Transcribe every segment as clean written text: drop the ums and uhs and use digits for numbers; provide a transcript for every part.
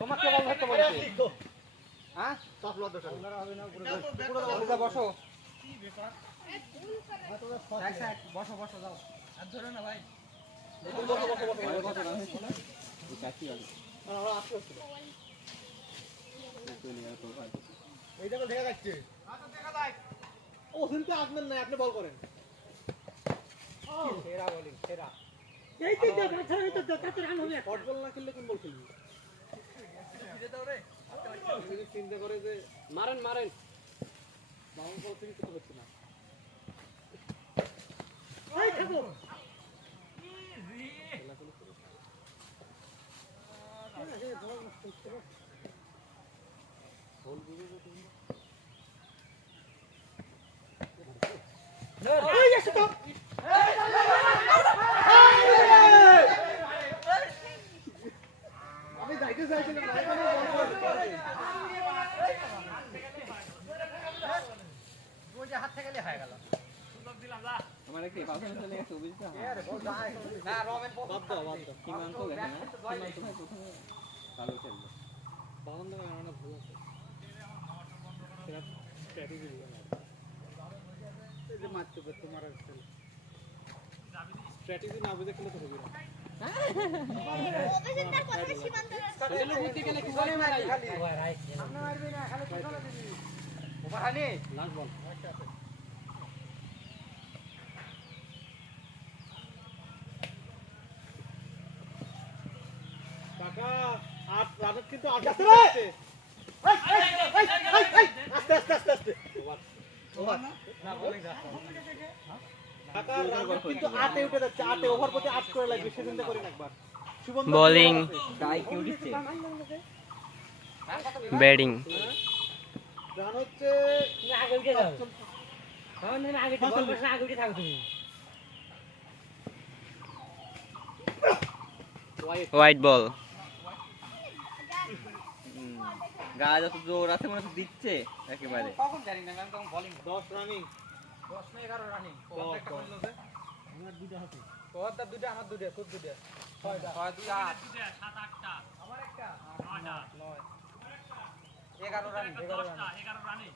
তোমাকে বল ধরতে বলছি হ্যাঁ সব লদ ধরো পুরো বসো কি ব্যাপার বসো বসো যাও হাত ধরো না ভাই এইটা দেখা যাচ্ছে ও শুনতে আসবেন না আপনি বল করেন সেরা বলিং সেরা এই তো মাথা এই তো কত রান হবে ফুটবল না খেললে কোন বল খেলবি ভিজে দাও রে চিন্তা করে যে মারেন মারেন বাউন্স বল থেকে কিছু হচ্ছে না এই থাকো বল দিবে তো তুমি এই এসে তো আমি যাইতে চাইছিলাম না এখানে বল হাত থেকে গেলে হয়ে গেল সুযোগ দিলাম না আমার কি পাশে চলে গেছে বুঝছো আরে বল যাই না রমেন বাদ দাও কি মান তো গেছে না কি মান তো ভাই প্রথমে ভালো খেললো বাহন দাও না ভুল আছে সেটা স্ট্র্যাটেজি দিও না এই যে মারতে হবে তোমার খেল স্ট্র্যাটেজি না বুঝে খেলে তো হবে না ওবেসেন্টার কথা সীমান্ত চলো বুদ্ধি গেলে কি করে মারাই খালি ওভার রাইট সামনে মারবি না খালি চলে দিবি ওভার হানি লাস্ট বল কাকা আট রান কিন্তু আট আছে রে আস্তে আস্তে আস্তে আস্তে ওভার না বলিং যা কাকা রান কিন্তু 8 এ উঠে যাচ্ছে 8 এ ওভার প্রতি 8 করে লাগবে সেদিনটা করেন একবার বোলিং গাই কিউ দিচ্ছে ব্যাটিং রান হচ্ছে আগে উঠে যাও কারণ না আগে বল বসে আগে উঠে থাকো তুমি হোয়াইট বল গা যত জোর আছে মনে হচ্ছে দিচ্ছে একেবারে কখন জানি না আমি তখন বোলিং 10 রানিং 10 না 11 রানিং কোয়াদ একটা করলো যে আমার দুটো হাতে কোয়াদ দুটো আমার দুটো তোর দুটো 6টা 6 2 8 দুটো 7 8টা আমার একটা 9টা 9 11 রানিং 11 রানিং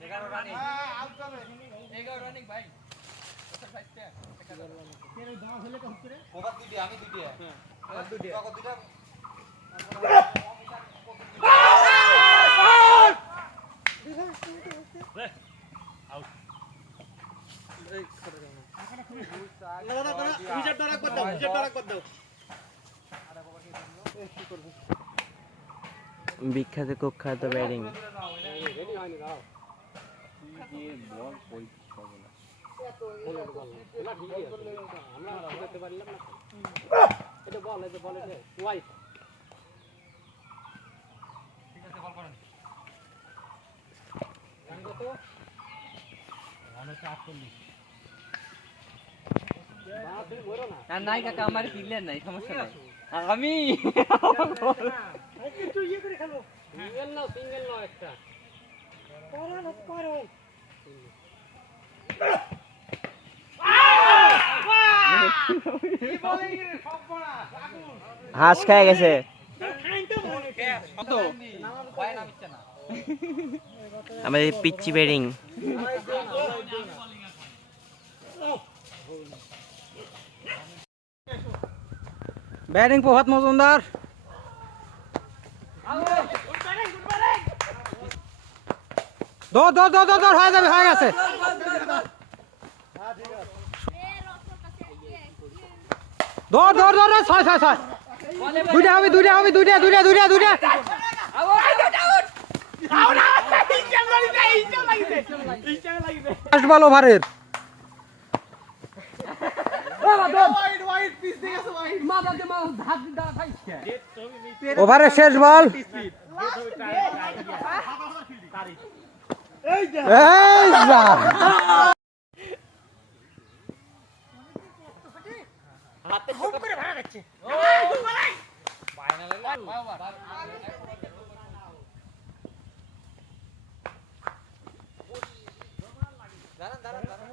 11 রানিং আউট যাবে 11 রানিং ভাই আচ্ছা ভাইটা 11 রানিং এর দাও হলে কত করে ওভার দুটো আমি দুটো হ্যাঁ আর দুটো কত দুটো বিখ্যাত কুখ্যাত ব্যাটিং নাই কাকা আমার পিলেন নাই সমস্যা নাই আমি একটু ইয়ে করে খেলো সিঙ্গেল নাও একটা করো হাঁস খেয়ে গেছে আমাদের পিচ্চি ব্যাটিং ব্যাটিং প্রভাত মজুমদার দৌড় হয়ে যাবে হয়ে গেছে দৌড় 6 দুইটা হবে বল ওভারের ওভারের শেষ বল দাঁড়ান